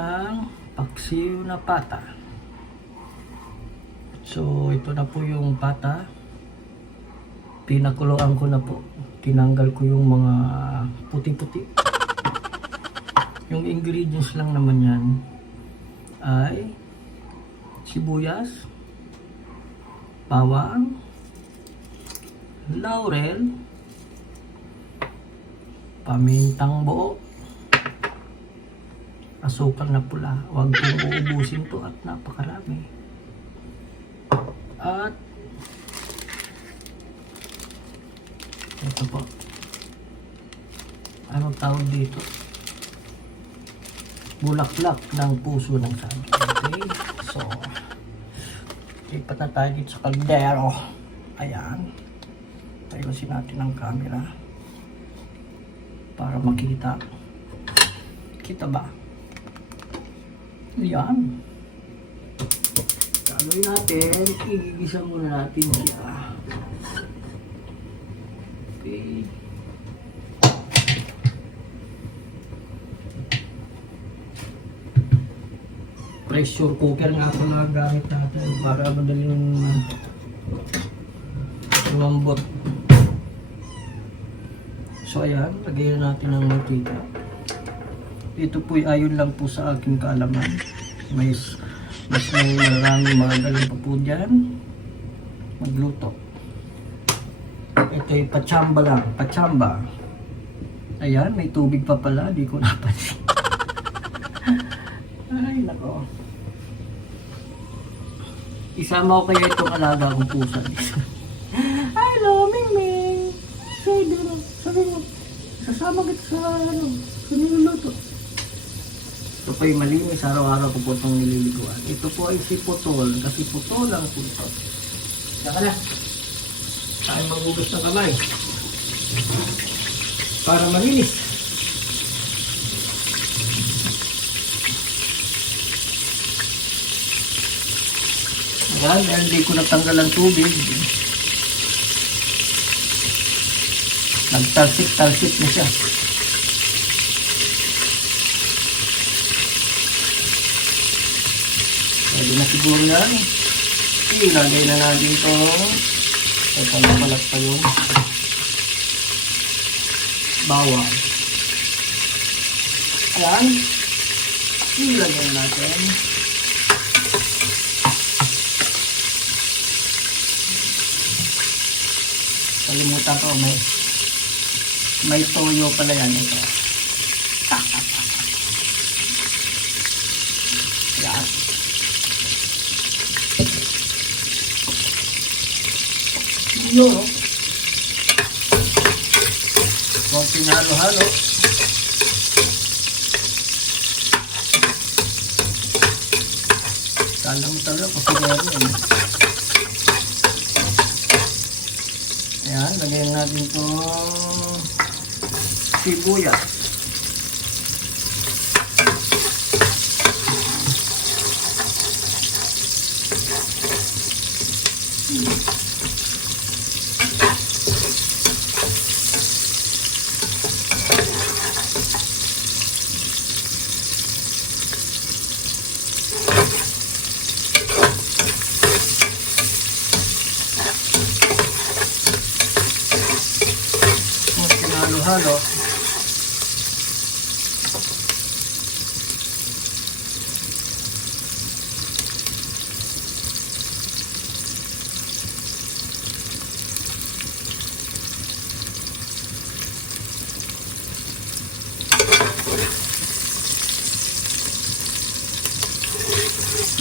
ng paksiw na pata. So ito na po yung pata. Pinakuluan ko na po. Tinanggal ko yung mga puti-puti. Yung ingredients lang naman yan ay sibuyas, bawang, laurel, pamintang buo, asukal na pula. Huwag kong uubusin to at napakarami. At ito po, anong tawag dito? Bulaklak ng puso ng saging. Okay, so lipat na tayo dito sa kaldero. Ayan, ayusin natin ang camera para makita. Kita ba? Ayan, gagawin natin, igigisa muna natin siya. Okay. Pressure cooker nga po na gamit natin para madaling lumambot. So ayan, lagyan natin ng mantika. Ito po'y ayon lang po sa aking kaalaman. Mas may maraming mga galing pa po dyan magluto. Ito'y pachamba lang, pachamba. Ayan, may tubig pa pala, di ko napansin. Ay, nako. Isama ko kayo itong alaga kong pusa. Hello, Mingming! Sabi mo, sasama kita sa niluluto. Ito po yung malinis, araw-araw ko po itong nililiguan. Ito po ay si Putol, kasi Putol ang punto. Saka na, tayo maghugas ng kamay. Para malinis. Ayan, dahil hindi ko natanggal ang tubig. Nagtalsik-talsik na siya. Pwede na siguro yan. Ilagay na natin ito. Ito na balat pa yung bawang. Ayan. Ilagay natin. Kalimutan ko, may toyo pala yan ito. Yan. Yun. Konting halo-halo. Kala mo talaga pasigaro yan. Ayan, lagyan natin itong sibuyas. Halo.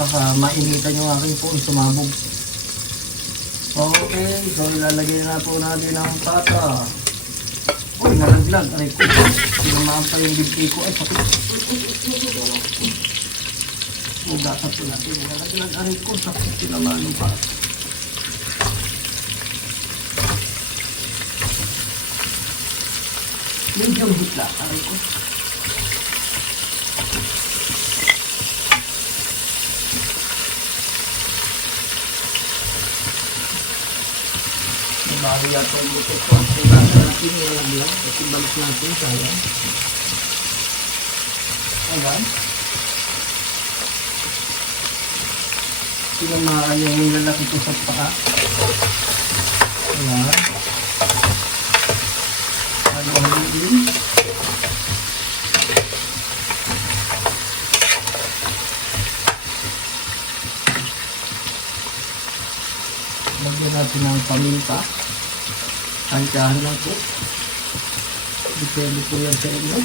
Baka mainitan yung aking phone, sumabog. Okay, so ilalagay na po natin ang pata. Uy, nalaglag. Aray ko. Tinamaan pa yung bibig ko. Ay, sakit. Ugasan po natin. Nalaglag. Aray ko. Sakit. Tinamaan yung pata. Medium heat lang. Aray ko. Bago yata yung buto ko. Bago natin nilaglag. Kasi balik natin. Sayang. Ayan. tinamaan yung lalaki ko sa paa. Ayan. Halo-haloin. Lagyan natin ng paminta. Tansyahan lang po. Depende po yan sa inyo.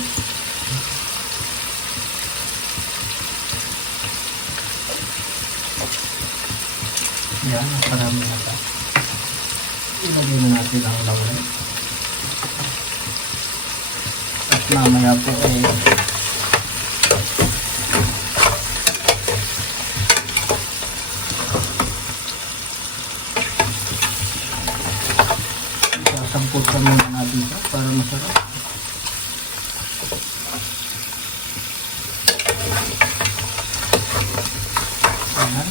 Yan, parami na ito. Ilagay na natin ang laurel. At mamaya po sasampot kami na natin ito para masarap. Ayan.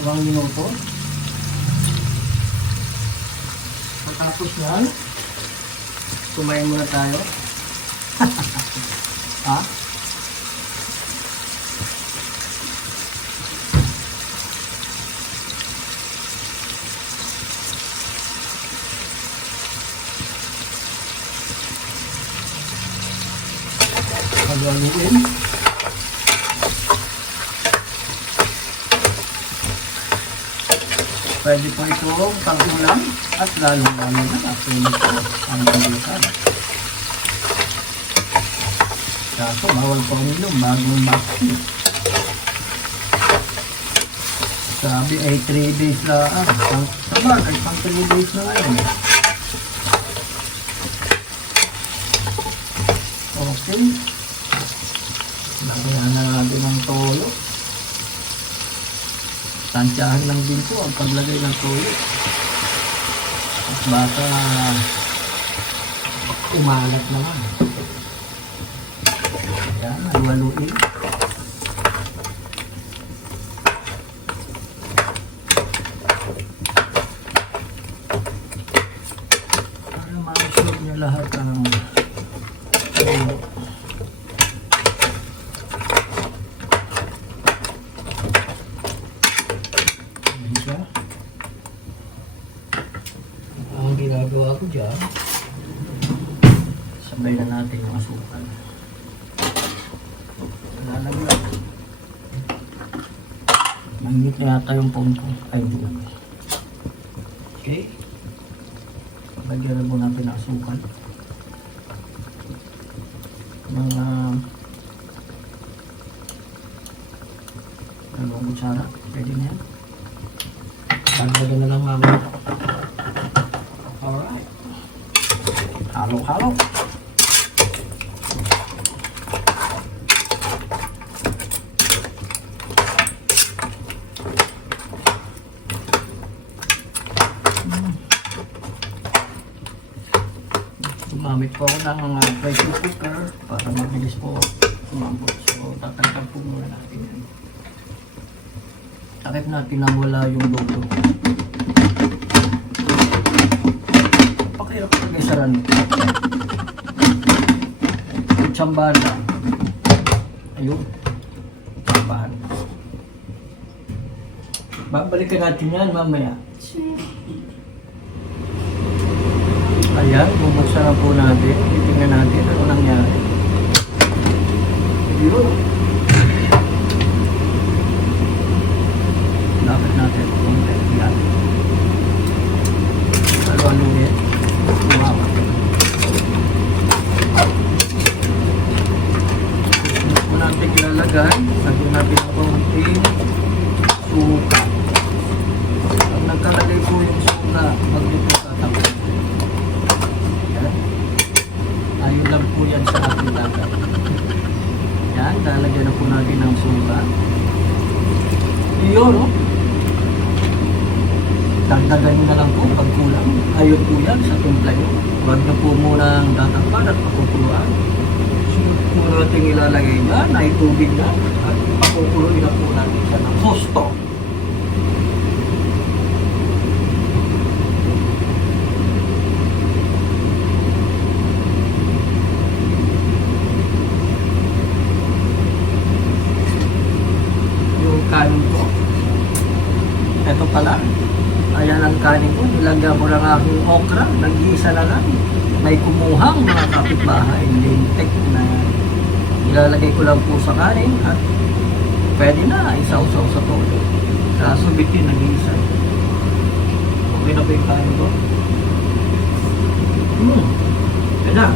Dalawang minuto. Pagkatapos yan, kumain muna tayo. Ha? Paglaluin. Pwede po itong pag-ulam at lalong-lalo na nasunod po ang pag-ulam. Kaso bawal po uminom bagong vaccine. Sabi ay 3 days lang. Sabagay, pang 3 days na ngayon. Okay. Lagyan na natin ng toyo. Tansyahan lang din po ang paglagay ng toyo. At baka umalat naman. Ayan, haluin. Para ma-absorb niya lahat ng toyo. Ang ginagawa ko dyan, sabay na natin yung asukal. Lalagyan. Nangit na yata yung phone ko. Ay, hindi naman. Okay. Lagyan na po natin ang asukal. Mga dalawang kutsara. Pwede na yan. Pagdagan na lang mamaya. Alright. Halo-halo. Gumamit po ako ng pressure cooker para mabilis po umambot. So, tatangkap po muna natin yan. Takip natin na wala yung logo. Pakirap ko guys sa run. Tsambada. Ayun. Tsambahan. Babalikan natin yan mamaya. Ayan, bubuksan na po natin. Titingnan natin ano nangyari. Ayun. Dapat natin kumulay. Yan. Haluin. Umawa. Gusto po natin ilalagay. Lagyan natin ang konting suka. Pag nagkalagay po yung suka, maglito tatapos. Ayun lang po yan sa ating dagat. Yan, lalagyan na po natin ng suka. Iyon, no? Dagdagan nyo na lang po pag kulang. Ayun po yan sa timpla nyo. Huwag na po muna ang tatakpan at pakukuluan. Muna natin ilalagay dyan, ay tubig na. At pakukuluin na po natin siya ng husto. Pinakinggan ko ng aking okra, nag-iisa na lang. May kumuhang mga kapitbahay, lintek na ilalagay ko lang po sa kanin at pwede na isaw-saw sa todo. Kaso bitin, nag-iisa. Okay na po yung kanin ko. Yan na.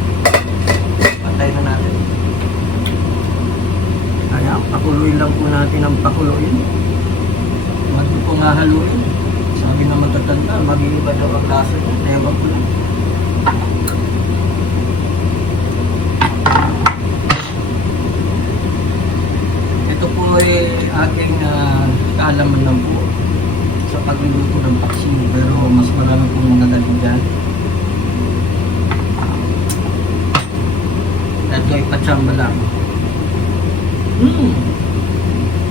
Patay na natin. Kaya, pakuluin lang po natin ang pakuluin. Huwag po nga haluin. Sabi na matatanda, mag-iiba daw ang lasa niya. Ewan ko lang. Ito po ay aking kaalaman lang po sa pagluluto ng paksiw. Pero mas marami pong mga galing dyan. Ito ay patsamba lang.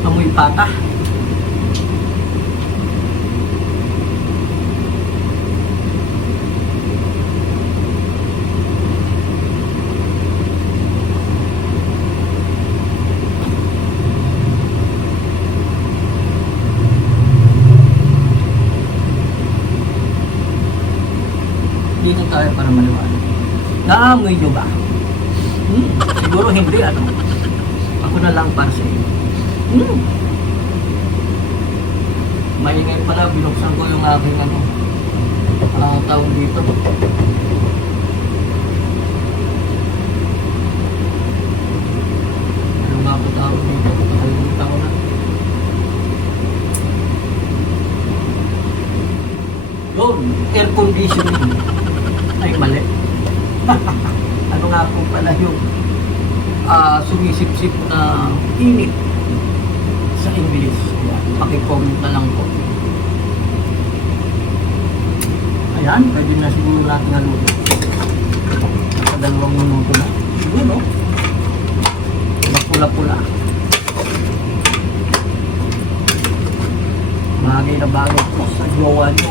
Amoy pata. Dito tayo para maliwanag. Naamoy nyo ba? Siguro hindi, ano? Ako na lang para sa iyo. Maingay pala, binuksan ko yung aking tawag dito. Ano nga po tawag dito? Nakalimutan ko na. Yun, air conditioning. Ay, mali. Ano nga po pala yung sumisip-sip na init sa English. Pakicomment na lang po. Ayan, pwede na siguro natin haluin. Nasa 2 minuto na. Siguro, no? Mapula-pula. Bagay na bagay po sa jowa nyo,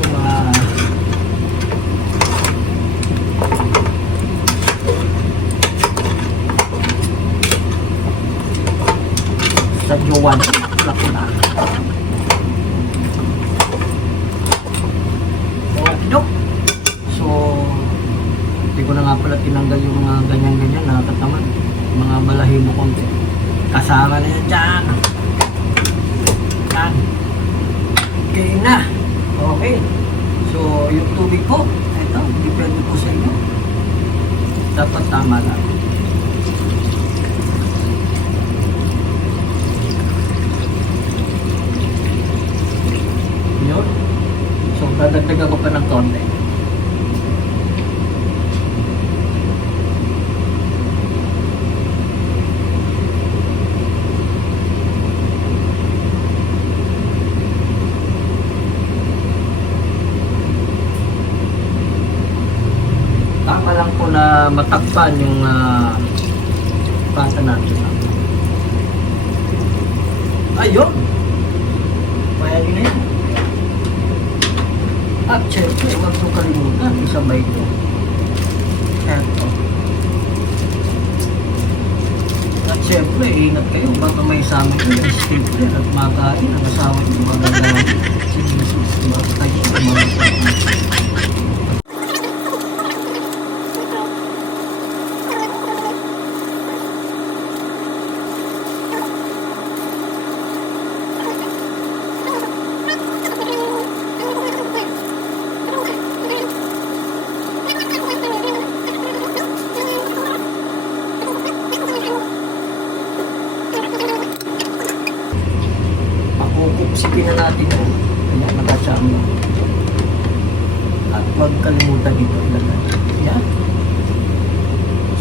sa jowa nyo, mapula-pula. So, hindi ko na nga pala tinanggal yung mga ganyan-ganyan, nakakataman. Mga balahibo konti. Kasama na yan dyan. Yan. Okay na. Okay. So, yung tubig po, ito, depende po sa inyo. Dapat tama lang. Yun. So, dadagdagan ko pa ng konti. Tama lang po na matakpan yung pata natin. Ayun! Pwede na yan. At syempre, huwag nyo kalimutan, isabay ito. Eto. At syempre, ingat kayo, baka may sama nyo yung stapler at makain ang asawa nyo, magagawa nyo. Sinisus, diba? Kayo, mga sipin na natin ito. Ayan, nakasama. At huwag kalimutan dito ilagay. Ayan.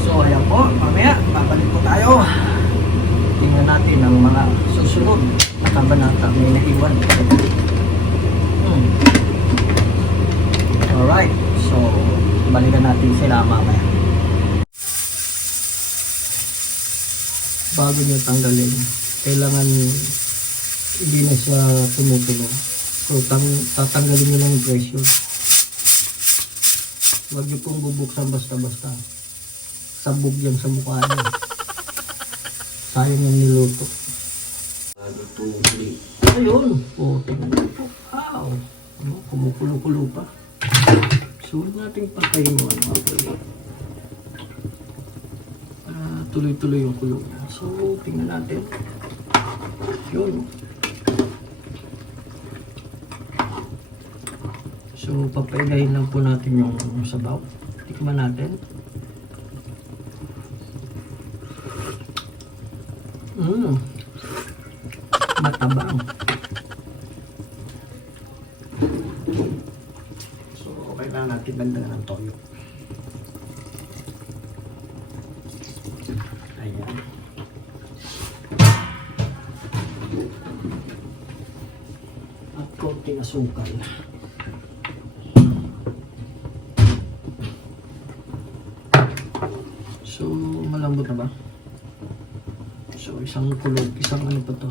So, ayan po. Mamaya, babalik po tayo. Tingnan natin ang mga susunod na kabanata. May naiwan. Alright. So, balikan natin sila mamaya. Bago nyo tanggalin, kailangan hindi na siya tumutulo. So, tatanggalin nyo lang yung pressure. Huwag nyo pong bubuksan basta-basta. Sabog yan sa mukha nyo. Sayang yung niluto. Ayun. O, tingnan nyo po. Wow. Kumukulo-kulo pa. So, huwag natin patayin mo ano ako. Tuloy-tuloy yung kulong niya. So, tingnan natin. Yun. So, papaigahin lang po natin yung sabaw. Tikman natin. Matabang. So, kailangan natin bandagan ng toyo. Ayan. At konting asukal. So, malambot na ba? So, isang ano pa to?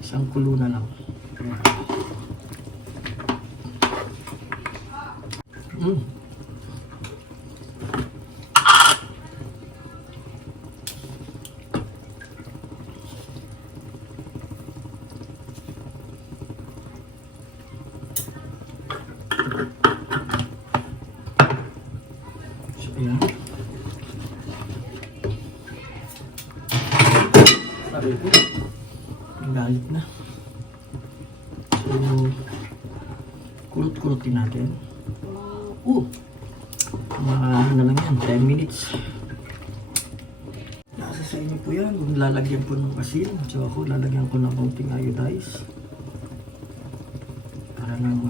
Isang kulo na lang. So, ayan. Sabi ko, galit na. So, kulot-kulotin natin. Mga ano na lang yan, 10 minutes. Nasa sa inyo po yan. Kung lalagyan po ng asin, so ako lalagyan ko ng konting iodize. Para nang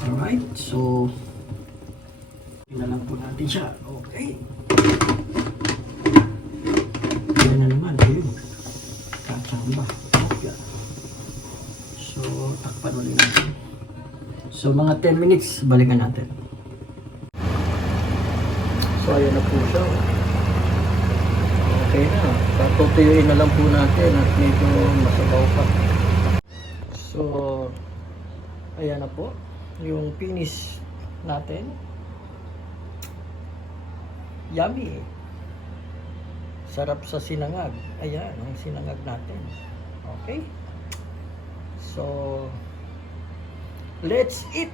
alright, so lang po natin siya. Okay. Yan na naman. Ayun. Kachamba. Okay. So, takpan ulit natin. So, mga 10 minutes, balikan natin. So, ayan na po siya. Okay na. Tatutuyuin na lang po natin at medyo masabaw pa. So, ayan na po. Yung finish natin. Yummy. Sarap sa sinangag. Ayan, ang sinangag natin. Okay? So, let's eat!